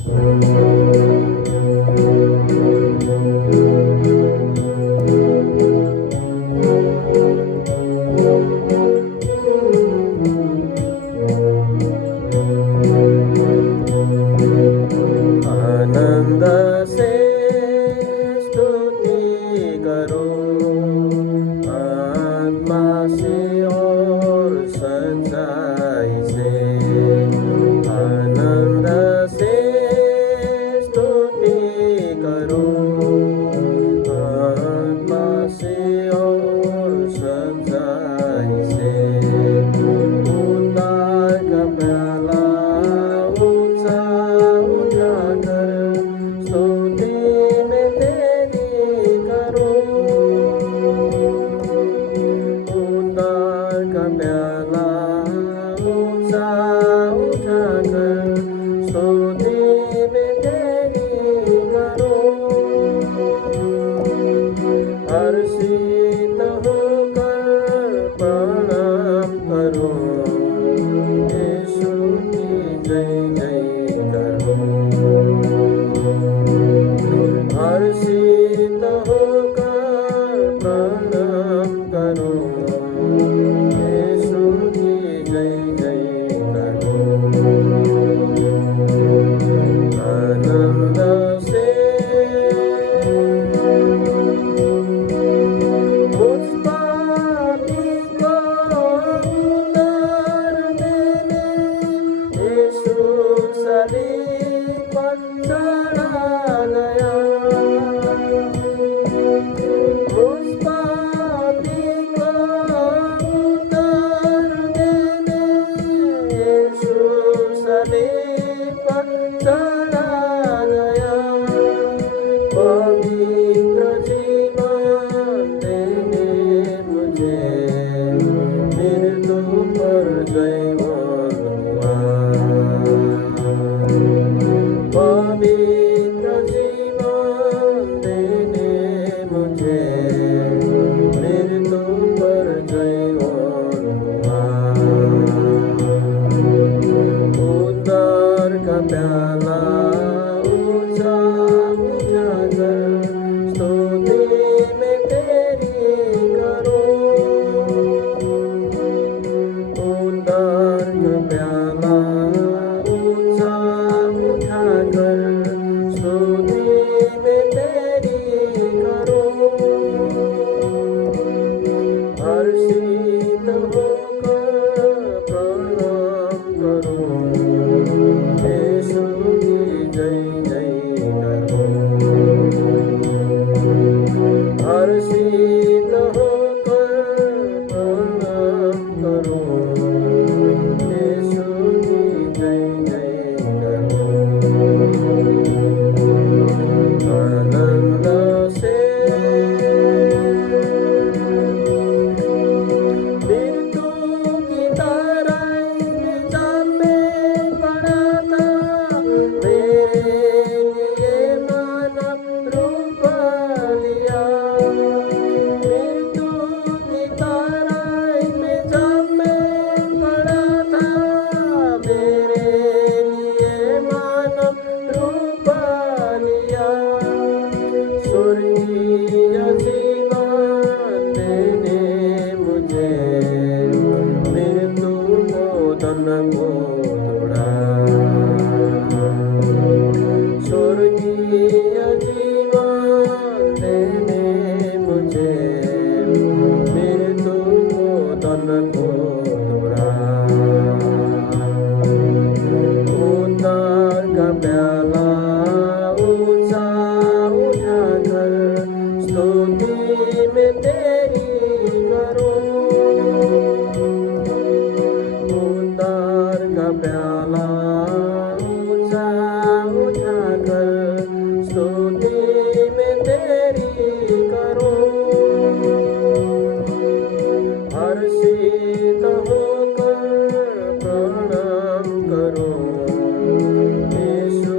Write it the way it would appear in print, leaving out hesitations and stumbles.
आनंद से स्तुति करो, आत्मा से और सच्चाई से। आनंद से स्तुति करो, आत्मा से और सच्चाई से। उद्धार का प्याला ऊंचा उठाकर स्तुति में तेरी करो। उद्धार का प्याला ऊंचा उठाकर स्तुति में तेरी करो। हर्षित होकर प्रणाम करो, यीशु की जय जय करो। हर्षित होकर प्रणाम करो, यीशु की जय जय करो। आनंद से उस पापी को उद्धार देने यीशु सलीब पर चढ़ा गया। उस पापी को उद्धार देने यीशु सलीब पर चढ़ा गया। पवित्र जीवन देने मुझे मृत्यु पर जय हुआ। पवित्र जीवन देने मुझे मृत्यु पर जय हुआ। उद्धार का प्याला ऊंचा उठाकर स्तुति में तेरी करो। उद्धार का प्याला ऊंचा उठाकर स्तुति में तेरी करो। हर्षित होकर प्रणाम करो, यीशु की जय जय करो। हर्षित होकर प्रणाम करो, यीशु की जय जय करो। आनंद से मृत्यु की तराई में जान में पड़ा था, मेरे लिए मानव रूप लिया। मृत्यु की तराई में जान में पड़ा था, मेरे लिए मानव रूप लिया। स्वर्गीय जीवन देने मुझे मृत्यु को धन को तोड़ा। स्वर्गीय जीवन देने मुझे मृत्यु को धन को तोड़ा। उद्धार का प्याला ऊंचा उठाकर स्तुति में तेरी करो। उद्धार का प्याला ऊंचा उठाकर स्तुति में तेरी करो। हर्षित होकर प्रणाम करो, यीशु